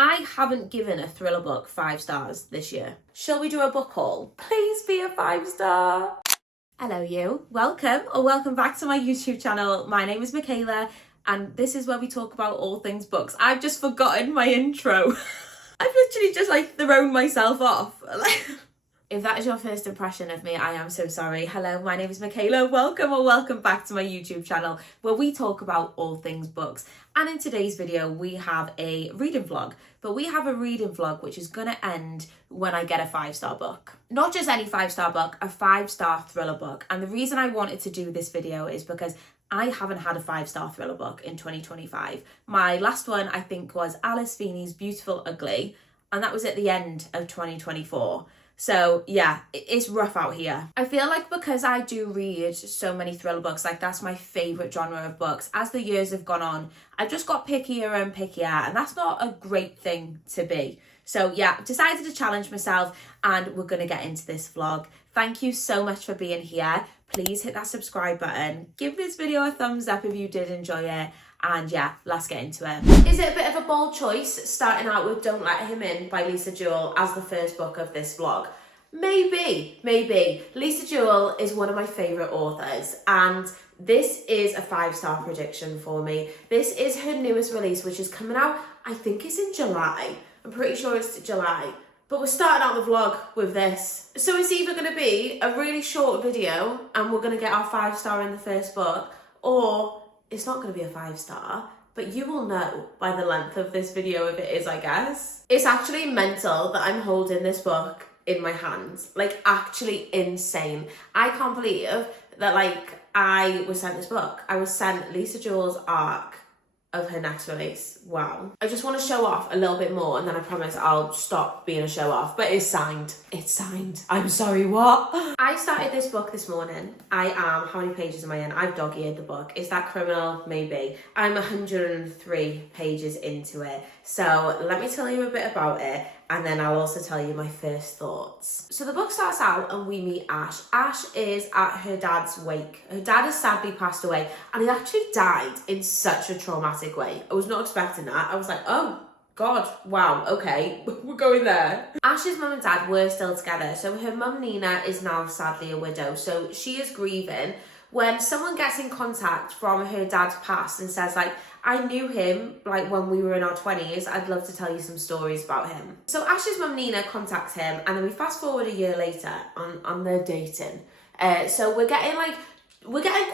I haven't given a thriller book 5 stars this year. Shall we do a book haul? Please be a 5-star. Hello you, welcome back to my YouTube channel. My name is Michaela and this is where we talk about all things books. I've just forgotten my intro. I've literally just thrown myself off. If that is your first impression of me, I am so sorry. Hello, my name is Michaela. Welcome back to my YouTube channel where we talk about all things books. And in today's video, we have a reading vlog. But we have a reading vlog which is going to end when I get a 5-star book. Not just any 5-star book, a 5-star thriller book. And the reason I wanted to do this video is because I haven't had a 5-star thriller book in 2025. My last one, I think, was Alice Feeney's Beautiful Ugly. And that was at the end of 2024. So yeah, it's rough out here. I feel like because I do read so many thriller books, that's my favourite genre of books, as the years have gone on, I've just got pickier and pickier, and that's not a great thing to be. So yeah, I've decided to challenge myself and we're going to get into this vlog. Thank you so much for being here. Please hit that subscribe button. Give this video a thumbs up if you did enjoy it. And yeah, let's get into it. Is it a bit of a bold choice starting out with Don't Let Him In by Lisa Jewell as the first book of this vlog? Maybe. Lisa Jewell is one of my favourite authors and this is a 5-star prediction for me. This is her newest release, which is coming out, I think it's in July. I'm pretty sure it's July. But we're starting out the vlog with this. So it's either going to be a really short video and we're going to get our 5-star in the first book, or it's not going to be a 5-star, but you will know by the length of this video if it is, I guess. It's actually mental that I'm holding this book in my hands. Actually insane. I can't believe that, I was sent this book. I was sent Lisa Jewell's arc of her next release. Wow. I just want to show off a little bit more and then I promise I'll stop being a show off. But it's signed. It's signed. I'm sorry, what? I started this book this morning. How many pages am I in? I've dog-eared the book. Is that criminal? Maybe. I'm 103 pages into it. So let me tell you a bit about it and then I'll also tell you my first thoughts. So the book starts out and we meet Ash. Ash is at her dad's wake. Her dad has sadly passed away and he actually died in such a traumatic way. I was not expecting that. I was like, oh God, wow, okay, we're going there. Ash's mum and dad were still together. So her mum Nina is now sadly a widow. So she is grieving. When someone gets in contact from her dad's past and says I knew him when we were in our 20s, I'd love to tell you some stories about him. So Ash's mum Nina contacts him and then we fast forward a year later on their dating. So we're getting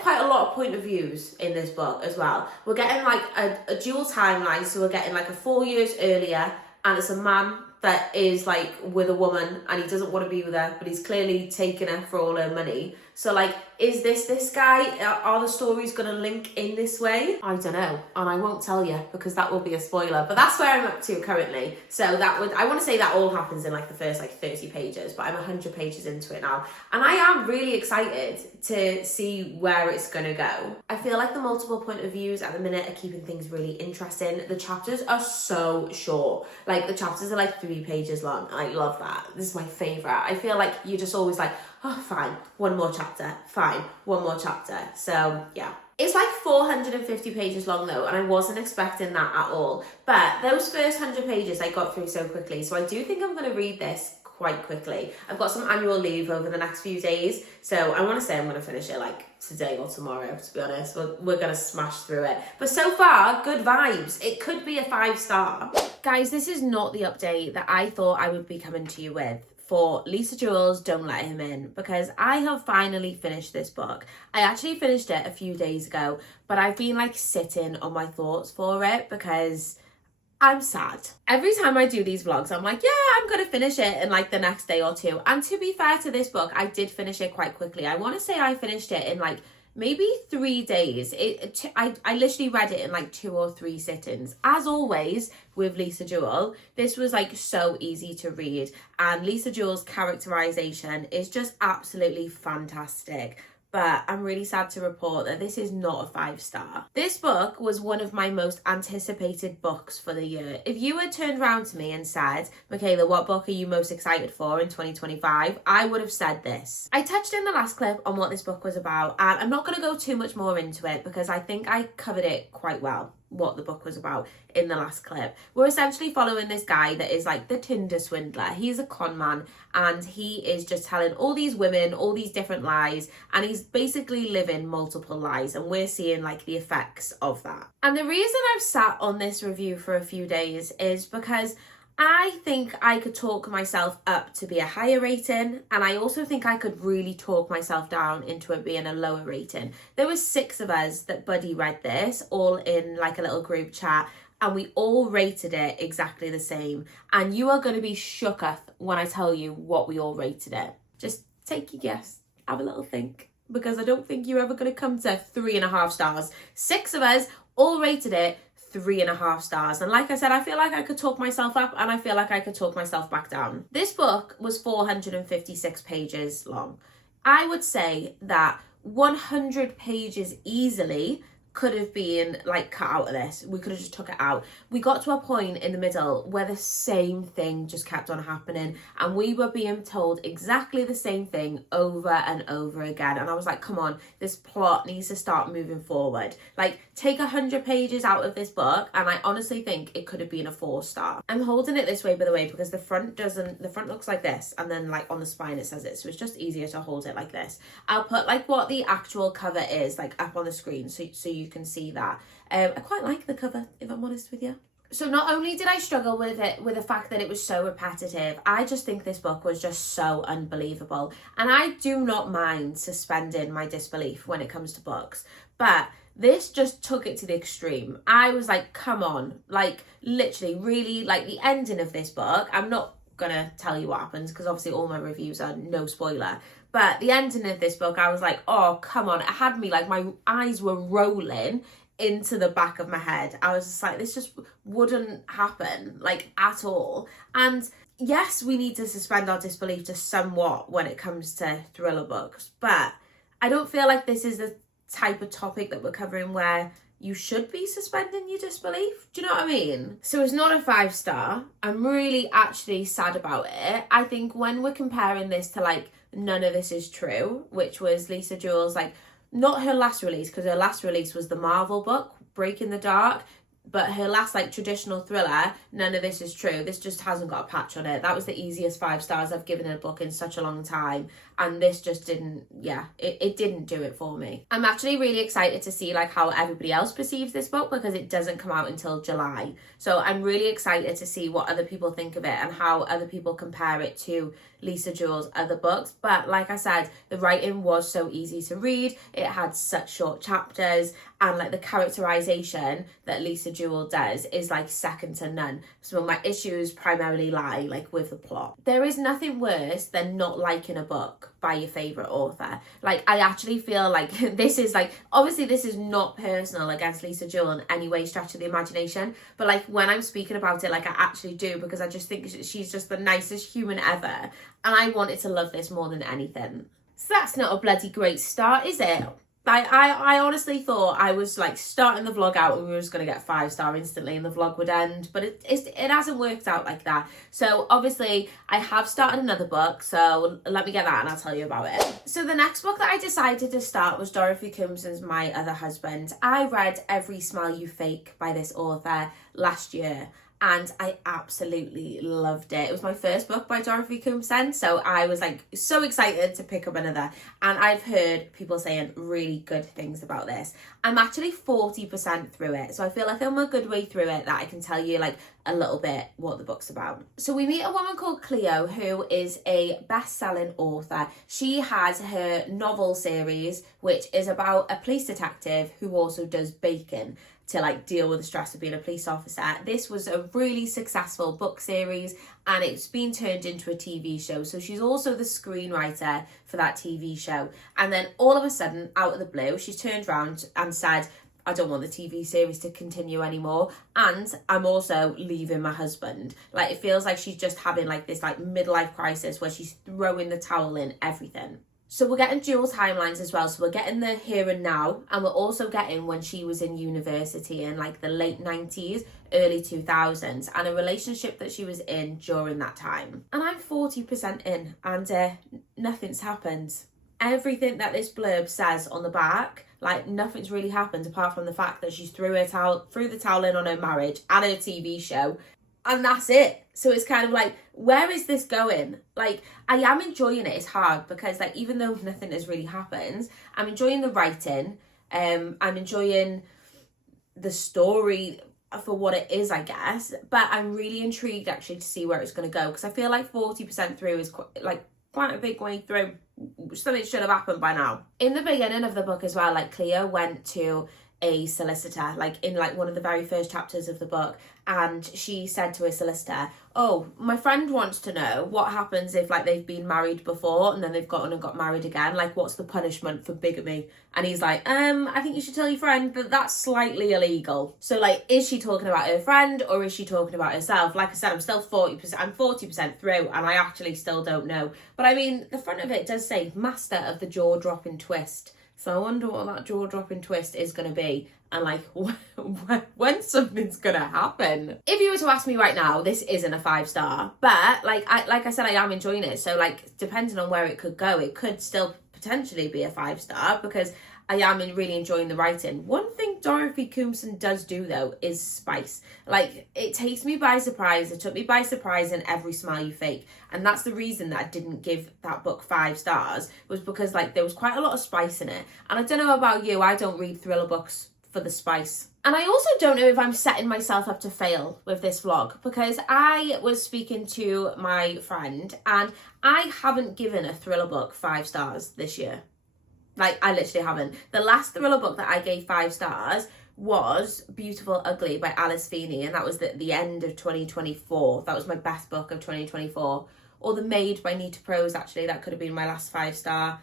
quite a lot of point of views in this book as well. We're getting a dual timeline, so we're getting 4 years earlier and it's a man that is with a woman and he doesn't want to be with her, but he's clearly taking her for all her money. So is this guy? Are the stories going to link in this way? I don't know, and I won't tell you because that will be a spoiler, but that's where I'm up to currently. So I want to say that all happens in the first 30 pages, but I'm 100 pages into it now and I am really excited to see where it's going to go. I feel like the multiple point of views at the minute are keeping things really interesting. The chapters are so short. The chapters are 3 pages long and I love that. This is my favourite. I feel like you're just always oh, fine, one more chapter, fine, one more chapter. So yeah. It's 450 pages long though, and I wasn't expecting that at all. But those first 100 pages I got through so quickly, so I do think I'm going to read this quite quickly. I've got some annual leave over the next few days, so I want to say I'm going to finish it today or tomorrow, to be honest. We're going to smash through it. But so far, good vibes. It could be a 5-star. Guys, this is not the update that I thought I would be coming to you with for Lisa Jewell's Don't Let Him In, because I have finally finished this book. I actually finished it a few days ago, but I've been sitting on my thoughts for it because I'm sad. Every time I do these vlogs, I'm yeah, I'm gonna finish it in the next day or two. And to be fair to this book, I did finish it quite quickly. I want to say I finished it in maybe 3 days. I literally read it in 2 or 3 sittings. As always with Lisa Jewell, this was so easy to read, and Lisa Jewell's characterization is just absolutely fantastic. But I'm really sad to report that this is not a 5-star. This book was one of my most anticipated books for the year. If you had turned around to me and said, Michaela, what book are you most excited for in 2025? I would have said this. I touched in the last clip on what this book was about, and I'm not going to go too much more into it because I think I covered it quite well. what the book was about in the last clip. We're essentially following this guy that is like the Tinder swindler. He's a con man, and he is just telling all these women all these different lies, and he's basically living multiple lies, and we're seeing like the effects of that. And the reason I've sat on this review for a few days is because I think I could talk myself up to be a higher rating, and I also think I could really talk myself down into it being a lower rating. There was 6 of us that buddy read this, all in like a little group chat, and we all rated it exactly the same. And you are going to be shooketh when I tell you what we all rated it. Just take your guess, have a little think, because I don't think you're ever going to come to 3.5 stars. 6 of us all rated it 3.5 stars. And like I said, I feel like I could talk myself up, and I feel like I could talk myself back down. This book was 456 pages long. I would say that 100 pages easily could have been like cut out of this. We could have just took it out. We got to a point in the middle where the same thing just kept on happening, and we were being told exactly the same thing over and over again. And I was like, come on, this plot needs to start moving forward. Like, take 100 pages out of this book, and I honestly think it could have been a 4-star. I'm holding it this way, by the way, because the front looks like this, and then like on the spine it says it, so it's just easier to hold it like this. I'll put like what the actual cover is like up on the screen, so you can see that. I quite like the cover, if I'm honest with you. So not only did I struggle with it, with the fact that it was so repetitive, I just think this book was just so unbelievable. And I do not mind suspending my disbelief when it comes to books, but this just took it to the extreme. I was like, come on, like literally, really, like the ending of this book, I'm not gonna tell you what happens because obviously all my reviews are no spoiler, but the ending of this book, I was like, oh, come on. It had me like, my eyes were rolling into the back of my head. I was just like, this just wouldn't happen, like, at all. And yes, we need to suspend our disbelief just somewhat when it comes to thriller books, but I don't feel like this is the type of topic that we're covering where you should be suspending your disbelief. Do you know what I mean? So it's not a 5-star. I'm really actually sad about it. I think when we're comparing this to like None of This Is True, which was Lisa Jewell's, like, not her last release, because her last release was the Marvel book, Break in the Dark, but her last like traditional thriller, None of This Is True, this just hasn't got a patch on it. That was the easiest 5 stars I've given a book in such a long time, and this just didn't, it didn't do it for me. I'm actually really excited to see like how everybody else perceives this book, because it doesn't come out until July, so I'm really excited to see what other people think of it and how other people compare it to Lisa Jewell's other books. But like I said, the writing was so easy to read, it had such short chapters, and like the characterization that Lisa Jewell does is like second to none. So my issues primarily lie like with the plot. There is nothing worse than not liking a book by your favorite author. Like, I actually feel like this is like, obviously this is not personal against Lisa Jewell in any way stretch of the imagination, but like when I'm speaking about it, like I actually do, because I just think she's just the nicest human ever, and I wanted to love this more than anything. So that's not a bloody great start, is it? I honestly thought I was like starting the vlog out and we were just going to get 5-star instantly and the vlog would end, but it hasn't worked out like that. So obviously I have started another book, so let me get that and I'll tell you about it. So the next book that I decided to start was Dorothy Koomson's My Other Husband. I read Every Smile You Fake by this author last year, and I absolutely loved it. It was my first book by Dorothy Koomson, so I was like so excited to pick up another, and I've heard people saying really good things about this. I'm actually 40% through it, so I feel like I'm a good way through it that I can tell you like a little bit what the book's about. So we meet a woman called Cleo, who is a best-selling author. She has her novel series, which is about a police detective who also does baking to like deal with the stress of being a police officer. This was a really successful book series, and it's been turned into a TV show. So she's also the screenwriter for that TV show. And then all of a sudden, out of the blue, she's turned around and said, I don't want the TV series to continue anymore, and I'm also leaving my husband. Like, it feels like she's just having like this like midlife crisis where she's throwing the towel in everything. So we're getting dual timelines as well. So we're getting the here and now, and we're also getting when she was in university in like the late 90s, early 2000s, and a relationship that she was in during that time. And I'm 40% in, and nothing's happened. Everything that this blurb says on the back Like, nothing's really happened apart from the fact that she threw the towel in on her marriage and her TV show, and that's it. So it's kind of like, where is this going? Like, I am enjoying it. It's hard because, like, even though nothing has really happened, I'm enjoying the writing. I'm enjoying the story for what it is, I guess, but I'm really intrigued actually to see where it's going to go, because I feel like 40% through is quite a big way through. Something should have happened by now. In the beginning of the book as well, like, Cleo went to a solicitor, like in like one of the very first chapters of the book, and she said to her solicitor, oh, my friend wants to know what happens if like they've been married before and then they've gone and got married again, like what's the punishment for bigamy? And he's like, I think you should tell your friend that that's slightly illegal. So like, is she talking about her friend or is she talking about herself? Like I said, I'm still 40% through, and I actually still don't know. But I mean, the front of it does say master of the jaw-dropping twist. So I wonder what that jaw-dropping twist is going to be, and like when something's going to happen. If you were to ask me right now, this isn't a 5-star, but like I said, I am enjoying it. So like, depending on where it could go, it could still potentially be a 5-star because I am really enjoying the writing. One thing Dorothy Koomson does do though is spice. Like, it takes me by surprise. It took me by surprise in Every Smile You Fake. And that's the reason that I didn't give that book 5 stars, was because like there was quite a lot of spice in it. And I don't know about you, I don't read thriller books for the spice. And I also don't know if I'm setting myself up to fail with this vlog, because I was speaking to my friend and I haven't given a thriller book 5 stars this year. Like, I literally haven't. The last thriller book that I gave 5 stars was Beautiful Ugly by Alice Feeney, and that was the end of 2024. That was my best book of 2024. Or The Maid by Nita Prose, actually. That could have been my last 5-star.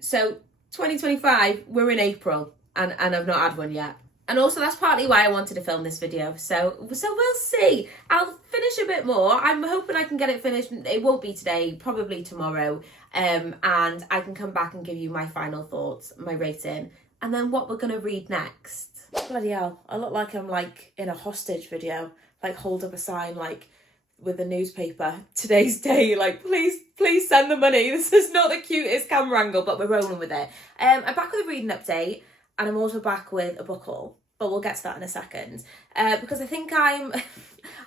So 2025, we're in April, and I've not had one yet. And also, that's partly why I wanted to film this video. So we'll see. I'll finish a bit more. I'm hoping I can get it finished. It won't be today, probably tomorrow. And I can come back and give you my final thoughts, my rating, and then what we're going to read next. Bloody hell, I look like I'm like in a hostage video. Like, hold up a sign, like, with the newspaper, today's day, like, please send the money. This is not the cutest camera angle, but we're rolling with it. I'm back with a reading update, and I'm also back with a book haul, but we'll get to that in a second. Because I think I'm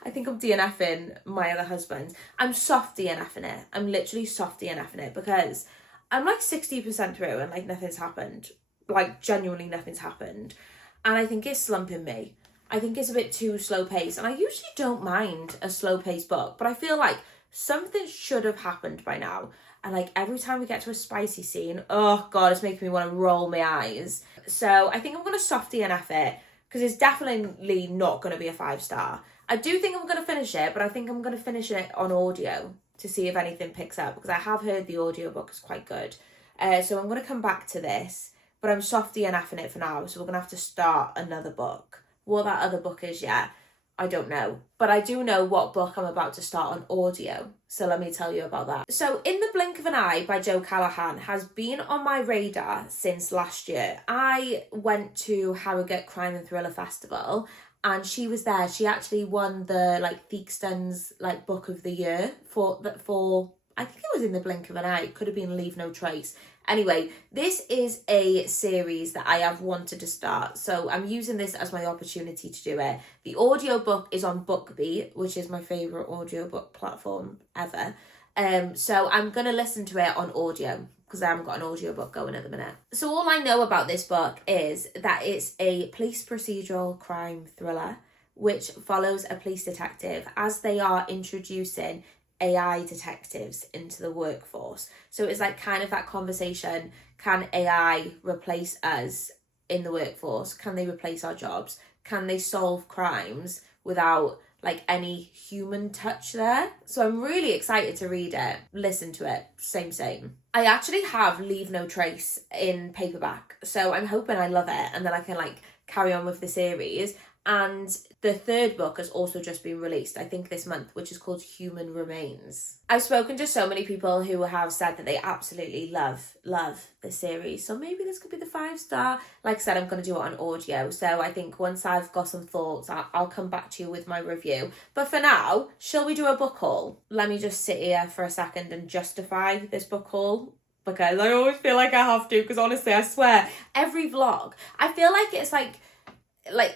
DNFing my other husband. I'm soft DNFing it. I'm literally soft DNFing it because I'm like 60% through and like nothing's happened. Like, genuinely nothing's happened. And I think it's slumping me. I think it's a bit too slow paced, and I usually don't mind a slow paced book, but I feel like something should have happened by now. And like, every time we get to a spicy scene, oh God, it's making me want to roll my eyes. So I think I'm going to soft DNF it, because it's definitely not going to be a 5-star. I do think I'm going to finish it, but I think I'm going to finish it on audio to see if anything picks up, because I have heard the audiobook is quite good. So I'm going to come back to this, but I'm soft DNFing it for now. So we're going to have to start another book. What that other book is yet, I don't know. But I do know what book I'm about to start on audio. So let me tell you about that. So In the Blink of an Eye by Callaghan has been on my radar since last year. I went to Harrogate Crime and Thriller Festival, and she was there. She actually won the like Theakston's like book of the year for I think it was In the Blink of an Eye. It could have been Leave No Trace. Anyway, this is a series that I have wanted to start, so I'm using this as my opportunity to do it. The audiobook is on BookBeat, which is my favourite audiobook platform ever. So I'm going to listen to it on audio, because I haven't got an audiobook going at the minute. So all I know about this book is that it's a police procedural crime thriller, which follows a police detective as they are introducing AI detectives into the workforce. So it's like kind of that conversation, can AI replace us in the workforce? Can they replace our jobs? Can they solve crimes without like any human touch there? So I'm really excited to read it, listen to it, same. I actually have Leave No Trace in paperback, so I'm hoping I love it and then I can like carry on with the series. And the third book has also just been released, I think this month, which is called Human Remains. I've spoken to so many people who have said that they absolutely love the series. So maybe this could be the 5-star. Like I said, I'm going to do it on audio. So I think once I've got some thoughts, I'll come back to you with my review. But for now, shall we do a book haul? Let me just sit here for a second and justify this book haul because I always feel like I have to, because honestly, I swear, every vlog, I feel like it's like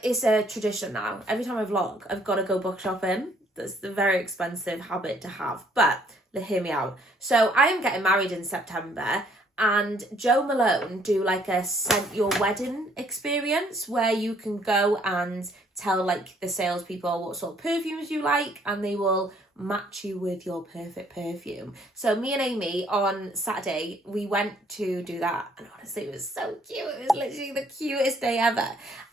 it's a tradition now. Every time I vlog, I've got to go book shopping. That's the very expensive habit to have. But hear me out. So I am getting married in September, and Joe Malone do like a Scent Your Wedding experience where you can go and tell like the salespeople what sort of perfumes you like, and they will match you with your perfect perfume. So me and Amy on Saturday, we went to do that, and honestly it was so cute. It was literally the cutest day ever.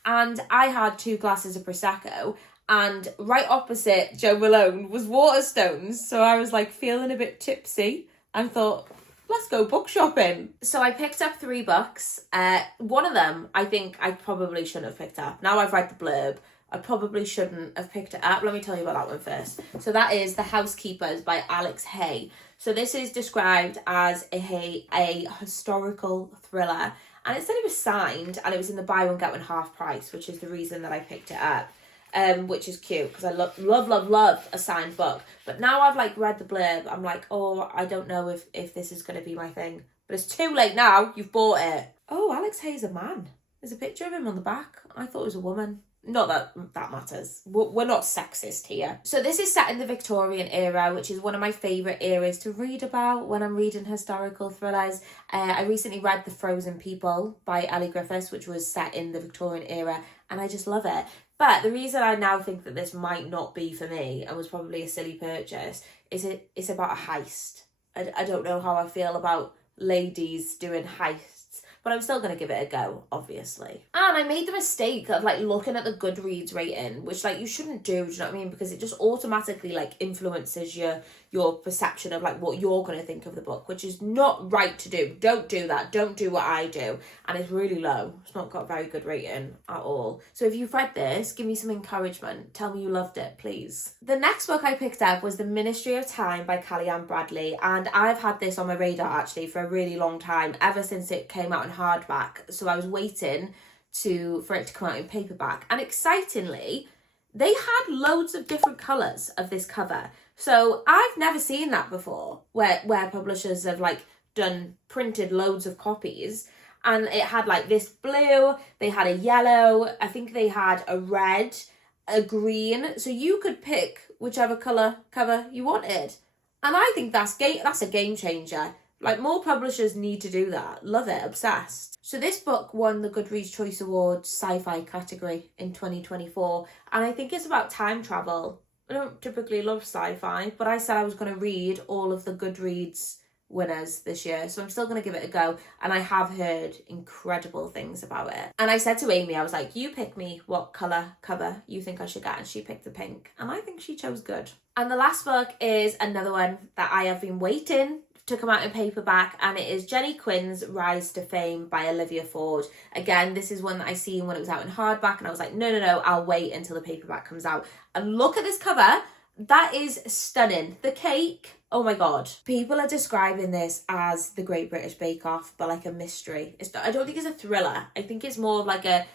And I had 2 glasses of Prosecco, and right opposite Joe Malone was Waterstones, so I was like feeling a bit tipsy and thought, let's go book shopping. So I picked up 3 books. One of them I think I probably shouldn't have picked up. Now I've read the blurb, I probably shouldn't have picked it up. Let me tell you about that one first. So that is The Housekeepers by Alex Hay. So this is described as a historical thriller. And it said it was signed, and it was in the buy one get one half price, which is the reason that I picked it up. Which is cute, because I love a signed book. But now I've like read the blurb, I'm like, oh, I don't know if this is going to be my thing. But it's too late now, you've bought it. Oh, Alex Hay's a man. There's a picture of him on the back. I thought it was a woman. Not that that matters. We're not sexist here. So this is set in the Victorian era, which is one of my favourite eras to read about when I'm reading historical thrillers. I recently read The Frozen People by Ellie Griffiths, which was set in the Victorian era, and I just love it. But the reason I now think that this might not be for me, and was probably a silly purchase, is it's about a heist. I don't know how I feel about ladies doing heists, but I'm still going to give it a go, obviously. And I made the mistake of like looking at the Goodreads rating, which like you shouldn't do you know what I mean? Because it just automatically like influences your perception of like what you're going to think of the book, which is not right to do. Don't do that. Don't do what I do. And it's really low. It's not got a very good rating at all. So if you've read this, give me some encouragement. Tell me you loved it, please. The next book I picked up was The Ministry of Time by Callaghan Bradley. And I've had this on my radar actually for a really long time, ever since it came out in hardback. So I was waiting for it to come out in paperback. And excitingly, they had loads of different colours of this cover. So I've never seen that before, where publishers have like printed loads of copies, and it had like this blue, they had a yellow, I think they had a red, a green, so you could pick whichever colour cover you wanted. And I think that's a game changer. Like, more publishers need to do that. Love it, obsessed. So this book won the Goodreads Choice Awards sci-fi category in 2024, and I think it's about time travel. I don't typically love sci-fi, but I said I was going to read all of the Goodreads winners this year, so I'm still going to give it a go, and I have heard incredible things about it. And I said to Amy, I was like, you pick me what colour cover you think I should get, and she picked the pink, and I think she chose good. And the last book is another one that I have been waiting to come out in paperback, and it is Jenny Quinn's Rise to Fame by Olivia Ford. Again, this is one that I seen when it was out in hardback, and I was like, no, I'll wait until the paperback comes out. And look at this cover. That is stunning. The cake, oh my god. People are describing this as the Great British Bake Off, but like a mystery. I don't think it's a thriller. I think it's more of like a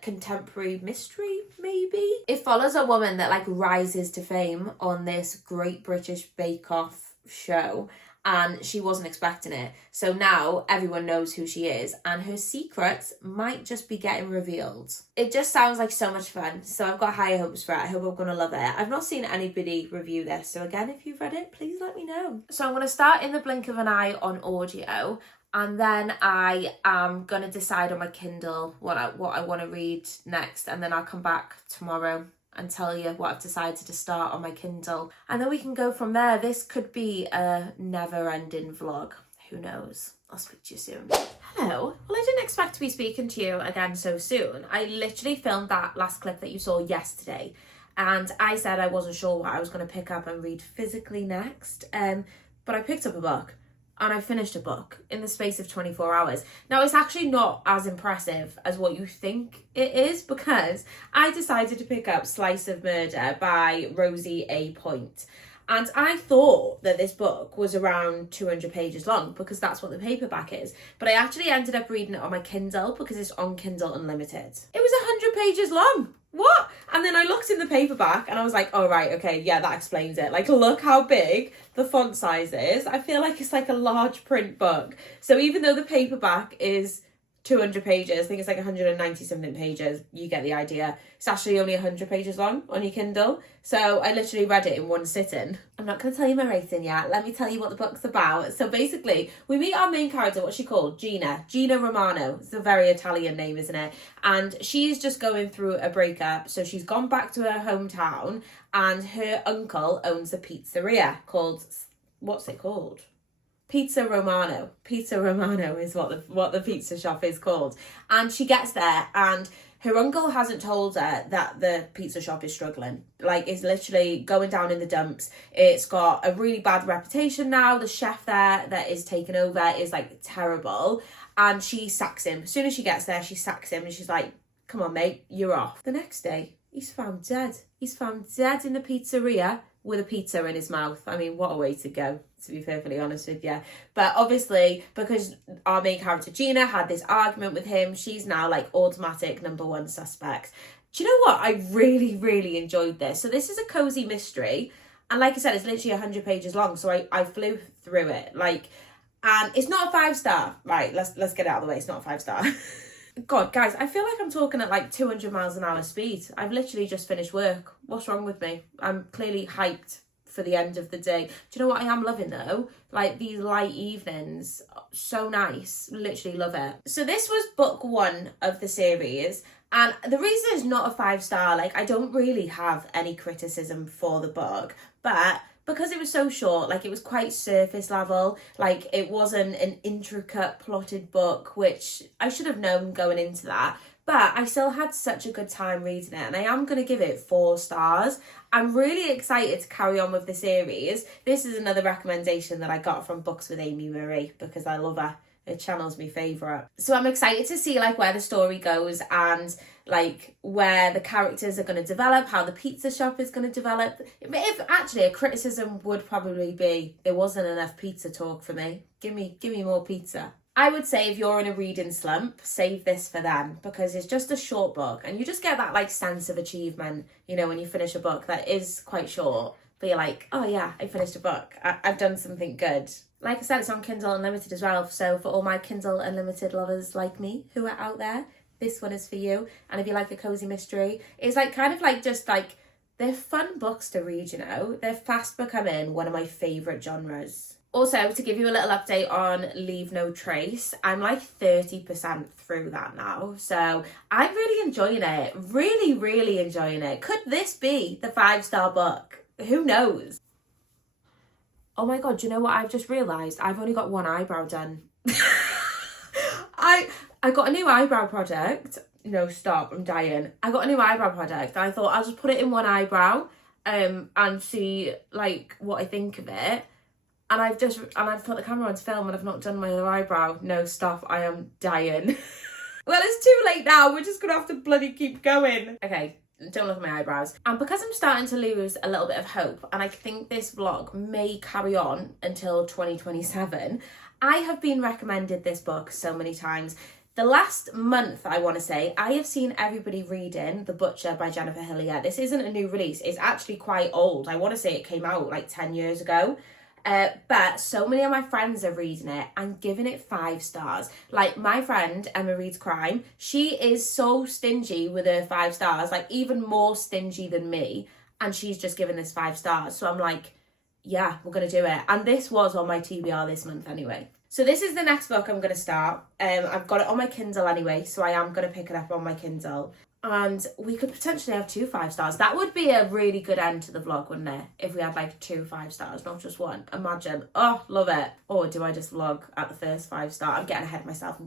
contemporary mystery, maybe. It follows a woman that like rises to fame on this Great British Bake Off show, and she wasn't expecting it. So now everyone knows who she is, and her secrets might just be getting revealed. It just sounds like so much fun, so I've got higher hopes for it. I hope I'm going to love it. I've not seen anybody review this, so again, if you've read it, please let me know. So I'm going to start in the blink of an eye on audio, and then I am going to decide on my Kindle what I want to read next, and then I'll come back tomorrow and tell you what I've decided to start on my Kindle. And then we can go from there. This could be a never-ending vlog. Who knows? I'll speak to you soon. Hello. Well, I didn't expect to be speaking to you again so soon. I literally filmed that last clip that you saw yesterday, and I said I wasn't sure what I was going to pick up and read physically next, but I picked up a book. And I finished a book in the space of 24 hours. Now, it's actually not as impressive as what you think it is, because I decided to pick up Slice of Murder by Rosie A. Point. And I thought that this book was around 200 pages long, because that's what the paperback is. But I actually ended up reading it on my Kindle, because it's on Kindle Unlimited. It was 100 pages long. what? And then I looked in the paperback and I was like, oh, right, okay, yeah, that explains it. Like, look how big the font size is. I feel like it's like a large print book. So even though the paperback is 200 pages, I think it's like 190 something pages, you get the idea. It's actually only 100 pages long on your Kindle. So I literally read it in one sitting. I'm not going to tell you my rating yet. Let me tell you what the book's about. So basically, we meet our main character, what's she called? Gina Romano. It's a very Italian name, isn't it? And she's just going through a breakup. So she's gone back to her hometown and her uncle owns a pizzeria called, what's it called? Pizza Romano. Pizza Romano is what the pizza shop is called. And she gets there and her uncle hasn't told her that the pizza shop is struggling. Like, it's literally going down in the dumps. It's got a really bad reputation now. The chef there that is taken over is like terrible. And she sacks him. As soon as she gets there, she sacks him and she's like, come on, mate, you're off. The next day, he's found dead. He's found dead in the pizzeria with a pizza in his mouth. I mean, what a way to go, to be perfectly honest with you. But obviously, because our main character Gina had this argument with him, she's now like automatic #1 suspect. Do you know what? I really, really enjoyed this. So this is a cozy mystery. And like I said, it's literally 100 pages long. So I flew through it. Like, and it's not a 5-star. Right, let's get it out of the way. It's not a 5-star. God, guys, I feel like I'm talking at like 200 miles an hour speed. I've literally just finished work. What's wrong with me? I'm clearly hyped for the end of the day. Do you know what I am loving though? Like these light evenings, so nice. Literally love it. So this was book 1 of the series. And the reason it's not a 5-star, like I don't really have any criticism for the book, but because it was so short, like it was quite surface level, like it wasn't an intricate plotted book, which I should have known going into that. But I still had such a good time reading it and I am going to give it 4 stars. I'm really excited to carry on with the series. This is another recommendation that I got from Books with Amy Marie because I love her. Her channel's my favourite. So I'm excited to see like where the story goes and like where the characters are going to develop, how the pizza shop is going to develop. If actually a criticism would probably be there wasn't enough pizza talk for me. Give me more pizza. I would say if you're in a reading slump, save this for them because it's just a short book and you just get that like sense of achievement, you know, when you finish a book that is quite short. But you're like, oh yeah, I finished a book. I've done something good. Like I said, it's on Kindle Unlimited as well. So for all my Kindle Unlimited lovers like me who are out there, this one is for you. And if you like a cozy mystery, it's like kind of like just like, they're fun books to read, you know. They're fast becoming one of my favourite genres. Also, to give you a little update on Leave No Trace, I'm like 30% through that now. So I'm really enjoying it. Really, really enjoying it. Could this be the 5-star book? Who knows? Oh my God, do you know what I've just realised? I've only got one eyebrow done. I got a new eyebrow product. No, stop, I'm dying. I got a new eyebrow product. I thought I'll just put it in one eyebrow and see like what I think of it. And I've put the camera on to film and I've not done my other eyebrow. No, stop, I am dying. Well, it's too late now. We're just gonna have to bloody keep going. Okay. Don't look at my eyebrows. And because I'm starting to lose a little bit of hope and I think this vlog may carry on until 2027, I have been recommended this book so many times. The last month, I want to say, I have seen everybody reading The Butcher by Jennifer Hillier. This isn't a new release. It's actually quite old. I want to say it came out like 10 years ago. But so many of my friends are reading it and giving it 5 stars. Like my friend Emma Reads Crime, she is so stingy with her 5 stars, like even more stingy than me, and she's just given this 5 stars. So I'm like, yeah, we're gonna do it. And this was on my TBR this month anyway. So this is the next book I'm gonna start. I've got it on my Kindle anyway, so I am gonna pick it up on my Kindle. And we could potentially have 2 5 stars. That would be a really good end to the vlog, wouldn't it? If we had like 2 5 stars, not just one. Imagine. Oh, love it. Or do I just vlog at the first 5 star? I'm getting ahead of myself.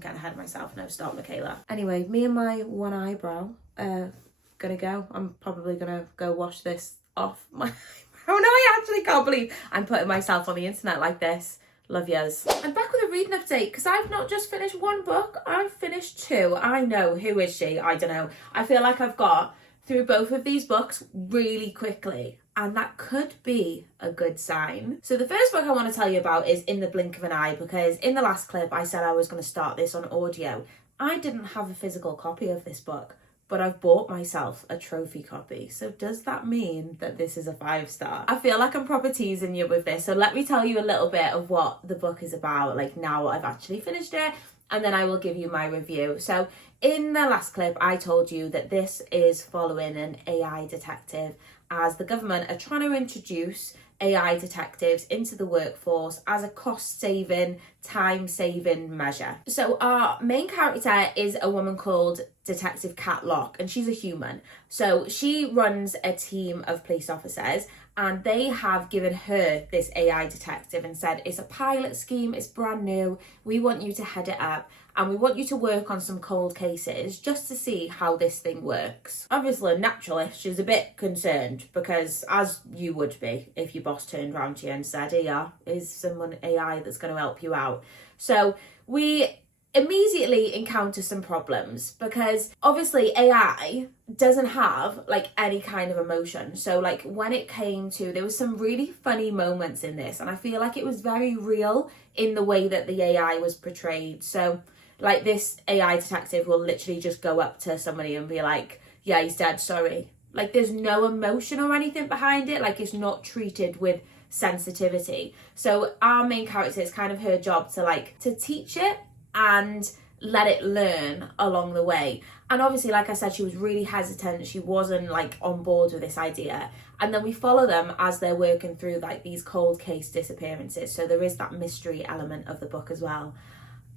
No, stop, Michaela. Anyway, me and my one eyebrow gonna go. I'm probably gonna go wash this off my eyebrow. No, I actually can't believe I'm putting myself on the internet like this. Love yous. I'm back with a reading update because I've not just finished one book, I've finished 2. I know, who is she? I don't know. I feel like I've got through both of these books really quickly and that could be a good sign. So the first book I want to tell you about is In the Blink of an Eye because in the last clip I said I was going to start this on audio. I didn't have a physical copy of this book, but I've bought myself a trophy copy. So does that mean that this is a 5-star? I feel like I'm proper teasing you with this. So let me tell you a little bit of what the book is about, like now I've actually finished it, and then I will give you my review. So in the last clip, I told you that this is following an AI detective as the government are trying to introduce AI detectives into the workforce as a cost-saving, time-saving measure. So our main character is a woman called Detective Cat Locke, and she's a human. So she runs a team of police officers, and they have given her this AI detective and said, it's a pilot scheme, it's brand new, we want you to head it up, and we want you to work on some cold cases just to see how this thing works. Obviously, naturally, she's a bit concerned because, as you would be if your boss turned around to you and said, here, is someone AI that's going to help you out. So we immediately encounter some problems because obviously AI doesn't have like any kind of emotion. So like when it came to, there was some really funny moments in this, and I feel like it was very real in the way that the AI was portrayed. So like this AI detective will literally just go up to somebody and be like, yeah, he's dead, sorry. Like there's no emotion or anything behind it. Like it's not treated with sensitivity. So our main character, it's kind of her job to teach it and let it learn along the way. And obviously, like I said, she was really hesitant. She wasn't like on board with this idea. And then we follow them as they're working through like these cold case disappearances. So there is that mystery element of the book as well.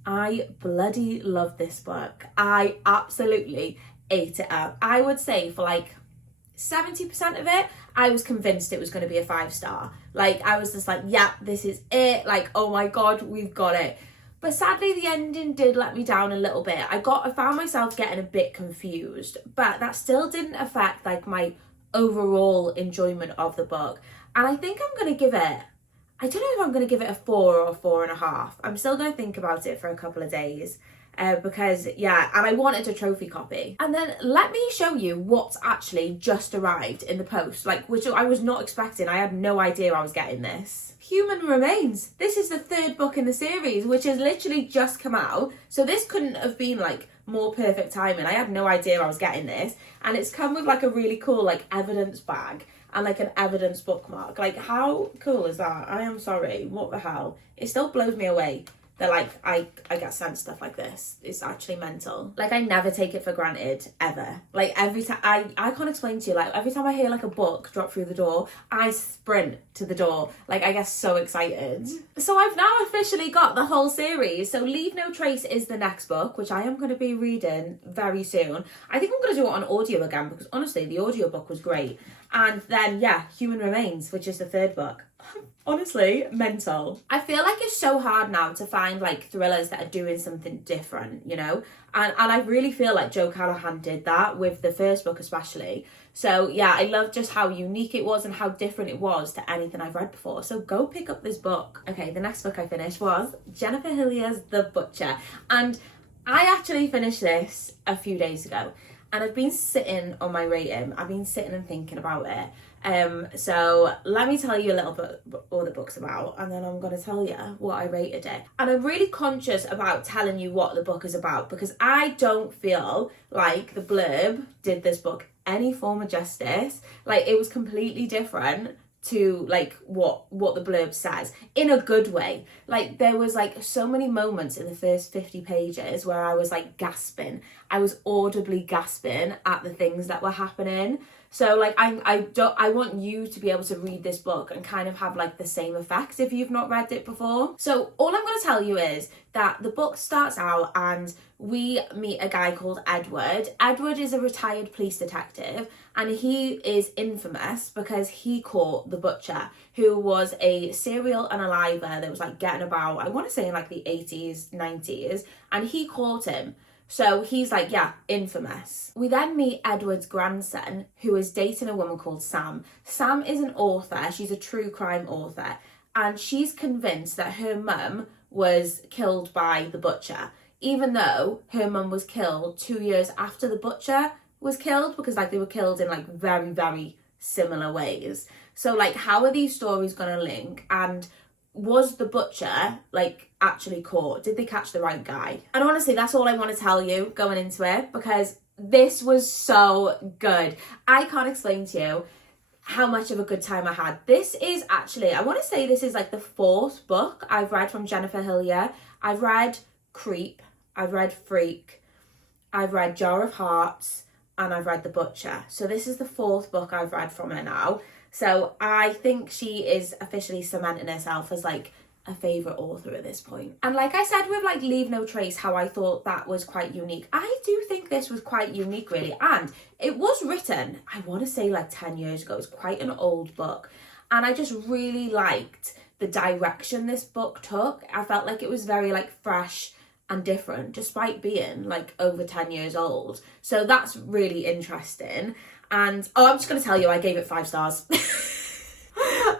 I bloody love this book. I absolutely ate it up. I would say for like 70% of it, I was convinced it was going to be a 5-star. Like I was just like, yeah, this is it. Like, oh my God, we've got it. But sadly, the ending did let me down a little bit. I found myself getting a bit confused, but that still didn't affect like my overall enjoyment of the book. And I think I'm going to give it, I don't know if I'm going to give it a 4 or a 4.5. I'm still going to think about it for a couple of days. Because yeah, and I wanted a trophy copy. And then let me show you what's actually just arrived in the post, like which I was not expecting. I had no idea I was getting this. Human Remains. This is the 3rd book in the series, which has literally just come out. So this couldn't have been like more perfect timing. I had no idea I was getting this, and it's come with like a really cool like evidence bag and like an evidence bookmark. Like how cool is that? I am sorry, what the hell? It still blows me away that like I get sent stuff like this. It's actually mental. Like I never take it for granted ever. Like every time I can't explain to you, like every time I hear like a book drop through the door, I sprint to the door. Like I get so excited. So I've now officially got the whole series. So Leave No Trace is the next book, which I am going to be reading very soon. I think I'm going to do it on audio again because honestly the audiobook was great. And then yeah, Human Remains, which is the 3rd book. Honestly, mental. I feel like it's so hard now to find like thrillers that are doing something different, you know? And I really feel like Joe Callaghan did that with the 1st book especially. So yeah, I love just how unique it was and how different it was to anything I've read before. So go pick up this book. Okay, the next book I finished was Jennifer Hillier's The Butcher. And I actually finished this a few days ago. And I've been sitting on my rating. I've been sitting and thinking about it. So let me tell you a little bit what the book's about, and then I'm going to tell you what I rated it. And I'm really conscious about telling you what the book is about because I don't feel like the blurb did this book any form of justice. Like it was completely different to like what the blurb says in a good way. Like there was like so many moments in the first 50 pages where I was like gasping. I was audibly gasping at the things that were happening. So like I want you to be able to read this book and kind of have like the same effect if you've not read it before. So all I'm going to tell you is that the book starts out and we meet a guy called Edward. Edward is a retired police detective, and he is infamous because he caught the butcher, who was a serial unaliver that was like getting about, I want to say in like the 80s, 90s, and he caught him. So he's like, yeah, infamous. We then meet Edward's grandson, who is dating a woman called Sam. Sam is an author. She's a true crime author. And she's convinced that her mum was killed by the butcher, even though her mum was killed 2 years after the butcher was killed, because like they were killed in like very, very similar ways. So like, how are these stories going to link? And was the butcher like actually caught? Did they catch the right guy? And honestly, that's all I want to tell you going into it, because This was so good. I can't explain to you how much of a good time I had. This is actually, I want to say this is like the 4th book I've read from Jennifer Hillier. I've read Creep, I've read Freak, I've read Jar of Hearts, and I've read The Butcher. So this is the 4th book I've read from her now. So I think she is officially cementing herself as like a favourite author at this point. And like I said with like Leave No Trace, how I thought that was quite unique, I do think this was quite unique really. And it was written, I want to say like 10 years ago. It's quite an old book, and I just really liked the direction this book took. I felt like it was very like fresh and different despite being like over 10 years old. So that's really interesting. And I'm just going to tell you, I gave it 5 stars.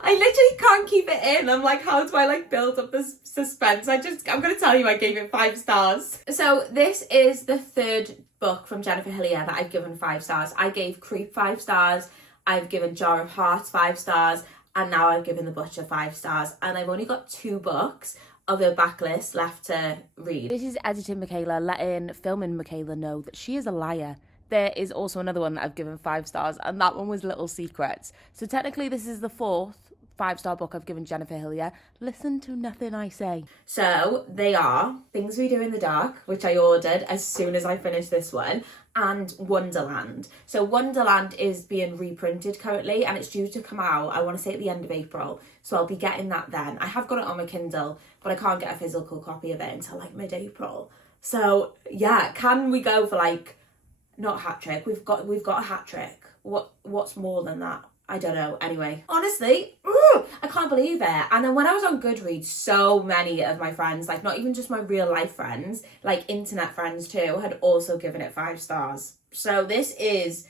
I literally can't keep it in. I'm like, how do I like build up this suspense? I'm going to tell you I gave it 5 stars. So this is the 3rd book from Jennifer Hillier that I've given 5 stars. I gave Creep 5 stars. I've given Jar of Hearts 5 stars. And now I've given The Butcher 5 stars. And I've only got 2 books of her backlist left to read. This is editing Michaela letting filming Michaela know that she is a liar. There is also another one that I've given 5 stars, and that one was Little Secrets. So technically this is the 4th 5-star book I've given Jennifer Hillier. Listen to nothing I say. So they are Things We Do in the Dark, which I ordered as soon as I finished this one, and Wonderland. So Wonderland is being reprinted currently, and it's due to come out, I want to say at the end of April. So I'll be getting that then. I have got it on my Kindle, but I can't get a physical copy of it until like mid-April. So yeah, can we go for like, not hat trick, we've got a hat trick. What's more than that? I don't know. Anyway, honestly, I can't believe it. And then when I was on Goodreads, so many of my friends, like not even just my real life friends, like internet friends too, had also given it 5 stars. So this is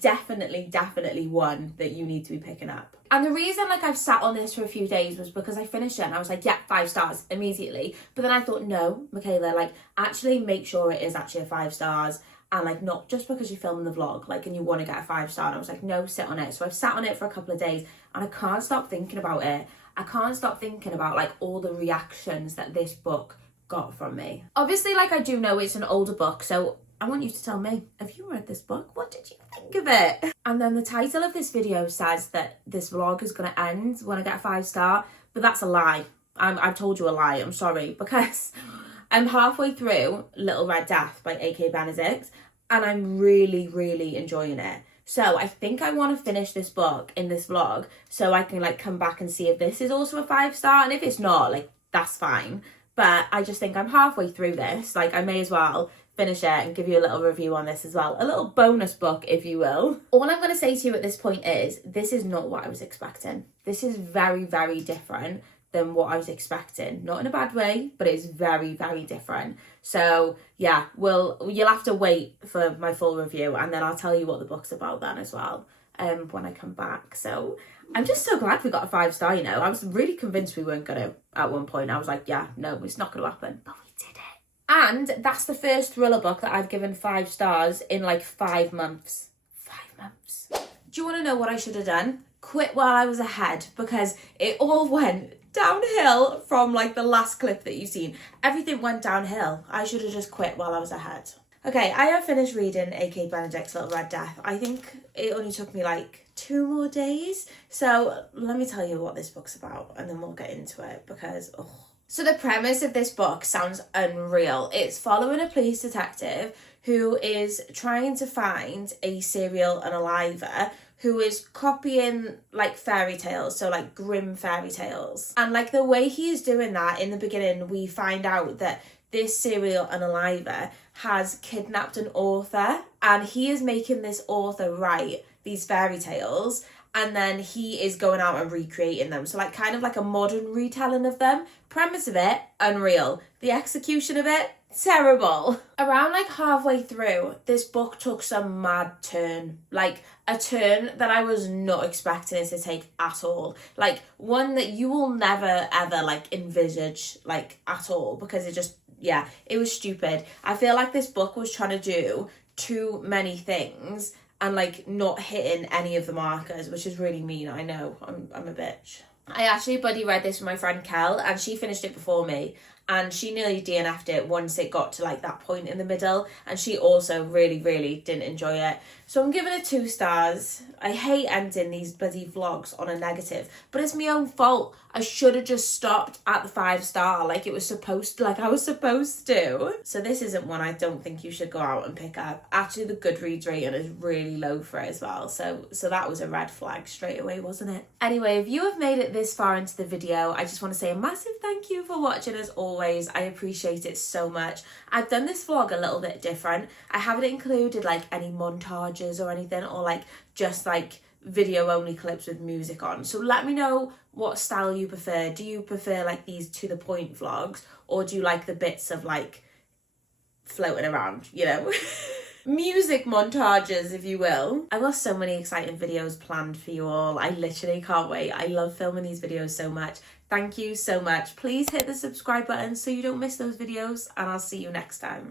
definitely one that you need to be picking up. And the reason like I've sat on this for a few days was because I finished it and I was like, yeah, 5 stars immediately. But then I thought, no, Michaela, like actually make sure it is actually a 5 stars. And like, not just because you're filming the vlog, like, and you want to get a 5-star. And I was like, no, sit on it. So I've sat on it for a couple of days and I can't stop thinking about it. I can't stop thinking about like all the reactions that this book got from me. Obviously, like I do know it's an older book. So I want you to tell me, have you read this book? What did you think of it? And then the title of this video says that this vlog is going to end when I get a 5-star. But that's a lie. I've told you a lie. I'm sorry. Because I'm halfway through Little Red Death by A.K. Benedict, and I'm really enjoying it. So I think I want to finish this book in this vlog so I can like come back and see if this is also a 5-star, and if it's not, like that's fine. But I just think I'm halfway through this, like I may as well finish it and give you a little review on this as well. A little bonus book, if you will. All I'm going to say to you at this point is, this is not what I was expecting. This is very different than what I was expecting. Not in a bad way, but it's very different. So yeah, you'll have to wait for my full review, and then I'll tell you what the book's about then as well, when I come back. So I'm just so glad we got a 5-star, you know. I was really convinced we weren't gonna at one point. I was like, yeah, no, it's not gonna happen. But we did it. And that's the first thriller book that I've given 5 stars in like 5 months. 5 months. Do you want to know what I should have done? Quit while I was ahead, because it all went downhill from like the last clip that you've seen. Everything went downhill. I should have just quit while I was ahead. Okay, I have finished reading A.K. Benedict's Little Red Death. I think it only took me like 2 more days. So let me tell you what this book's about, and then we'll get into it, because So the premise of this book sounds unreal. It's following a police detective who is trying to find a serial unaliver who is copying like fairy tales, so like grim fairy tales. And like the way he is doing that, in the beginning we find out that this serial unaliver has kidnapped an author, and he is making this author write these fairy tales, and then he is going out and recreating them. So like kind of like a modern retelling of them. Premise of it, unreal. The execution of it, terrible. Around like halfway through, this book took some mad turn. Like a turn that I was not expecting it to take at all. Like one that you will never ever like envisage like at all, because it just, yeah, it was stupid. I feel like this book was trying to do too many things and like not hitting any of the markers, which is really mean. I know, I'm a bitch. I actually buddy read this with my friend Kel, and she finished it before me, and she nearly DNF'd it once it got to like that point in the middle, and she also really didn't enjoy it. So I'm giving it 2 stars. I hate ending these bloody vlogs on a negative, but it's my own fault. I should have just stopped at the 5-star like it was supposed to, like I was supposed to. So this isn't one I don't think you should go out and pick up. Actually, the Goodreads rating is really low for it as well. So that was a red flag straight away, wasn't it? Anyway, if you have made it this far into the video, I just want to say a massive thank you for watching as always. I appreciate it so much. I've done this vlog a little bit different. I haven't included like any montages or anything, or like just like video only clips with music on. So let me know what style you prefer. Do you prefer like these to the point vlogs, or do you like the bits of like floating around, you know? Music montages, if you will. I've got so many exciting videos planned for you all. I literally can't wait. I love filming these videos so much. Thank you so much. Please hit the subscribe button so you don't miss those videos, and I'll see you next time.